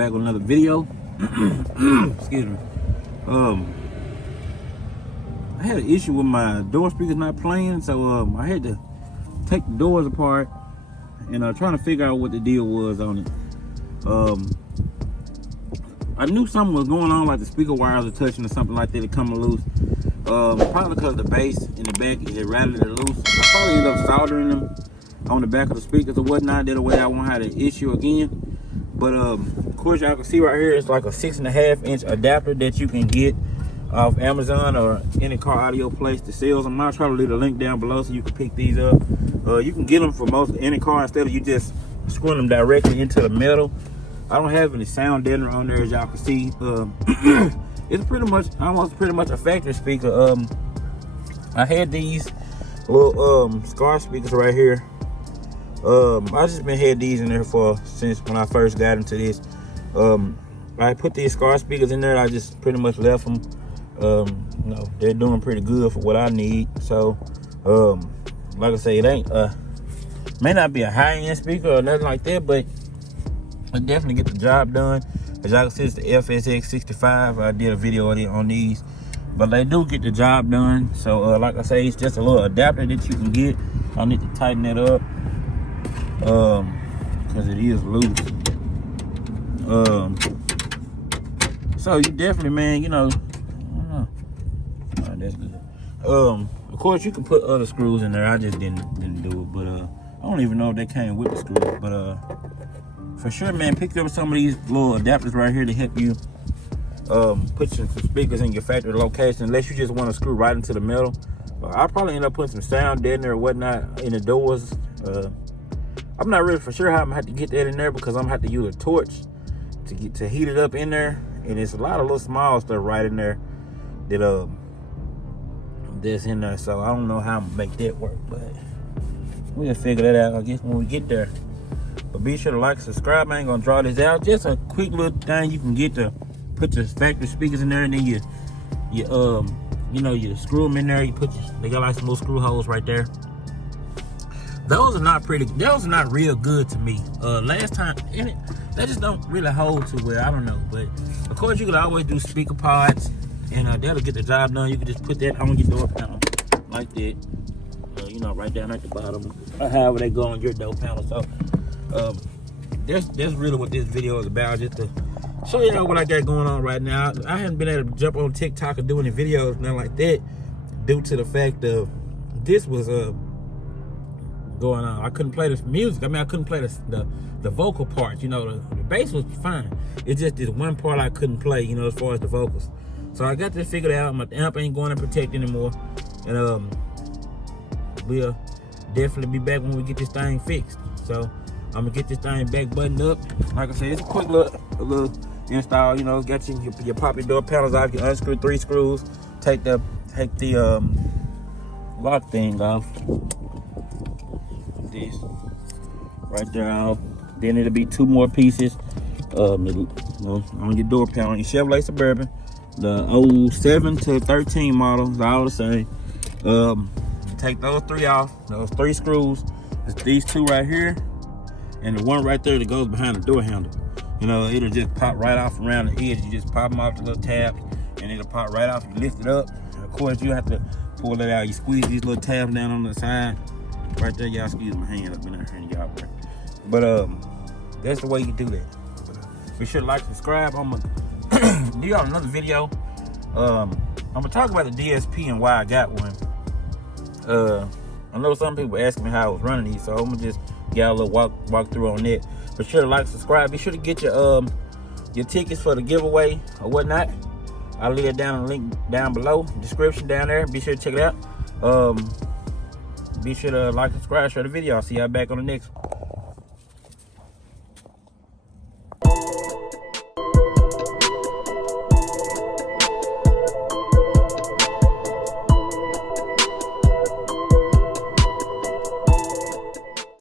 back with another video. Excuse me. I had an issue with my door speakers not playing, so I had to take the doors apart and trying to figure out what the deal was on it. I knew something was going on, like the speaker wires are touching or something like that, it coming loose. Probably because the bass in the back is rattled and loose. I probably ended up soldering them on the back of the speakers or whatnot. That way I won't have the issue again. But of course, y'all can see right here, it's like a 6.5-inch adapter that you can get off Amazon or any car audio place that sells them. I'll try to leave a link down below so you can pick these up. You can get them for most any car instead of you just screwing them directly into the metal. I don't have any sound deadener on there, as y'all can see. It's almost pretty much a factory speaker. I had these little scar speakers right here. I just been had these in there since when I first got into this. I put these scar speakers in there. I just pretty much left them. You know, they're doing pretty good for what I need. So, like I say, it ain't may not be a high-end speaker or nothing like that, but it definitely get the job done. As y'all can see, it's the FSX65. I did a video on these, but they do get the job done. So, like I say, it's just a little adapter that you can get. I need to tighten it up. Because it is loose. So you definitely, man, you know, oh, that's good. Of course you can put other screws in there. I just didn't do it, but I don't even know if they came with the screws. But for sure, man, pick up some of these little adapters right here to help you put some speakers in your factory location, unless you just want to screw right into the metal. I'll probably end up putting some sound deadener or whatnot in the doors. I'm not really for sure how I'm gonna have to get that in there, because I'm gonna have to use a torch to heat it up in there, and it's a lot of little small stuff right in there that that's in there. So I don't know how I'm gonna make that work, but we'll figure that out, I guess, when we get there. But be sure to like and subscribe. I ain't gonna draw this out. Just a quick little thing you can get to put your factory speakers in there, and then you know, you screw them in there. They got like some little screw holes right there. Those are not pretty. Those are not real good to me. Last time, they just don't really hold too well. I don't know, but of course you could always do speaker pods, and that'll get the job done. You can just put that on your door panel like that. You know, right down at the bottom, or however they go on your door panel. So that's really what this video is about. Just to show you what I got going on right now. I haven't been able to jump on TikTok or do any videos, nothing like that, due to the fact of this was going on. I couldn't play the music. I mean, I couldn't play the vocal parts. You know, the bass was fine. It's just this one part I couldn't play, you know, as far as the vocals. So I got this figured out. My amp ain't going to protect anymore. And we'll definitely be back when we get this thing fixed. So I'm gonna get this thing back buttoned up. Like I said, it's a quick little install. You know, got your pop your door panels off, you unscrew 3 screws, take the lock thing off. This right there off. Then it'll be 2 more pieces on your door panel. Your Chevrolet Suburban, the 07 to 13 model, is all the same. Take those 3 off. Those 3 screws. It's these 2 right here, and the one right there that goes behind the door handle. You know, it'll just pop right off around the edge. You just pop them off the little tabs, and it'll pop right off. You lift it up. And of course, you have to pull it out. You squeeze these little tabs down on the side. Right there, y'all, excuse my hand up in there and y'all work. But that's the way you do that. Be sure to like, subscribe. I'm gonna do y'all another video. I'm gonna talk about the DSP and why I got one. I know some people asking me how I was running these, so I'm gonna just get a little walk through on that. Be sure to like, subscribe. Be sure to get your tickets for the giveaway or whatnot. I'll leave it down in the link down below, description down there. Be sure to check it out. Be sure to like, subscribe, share the video. I'll see y'all back on the next one.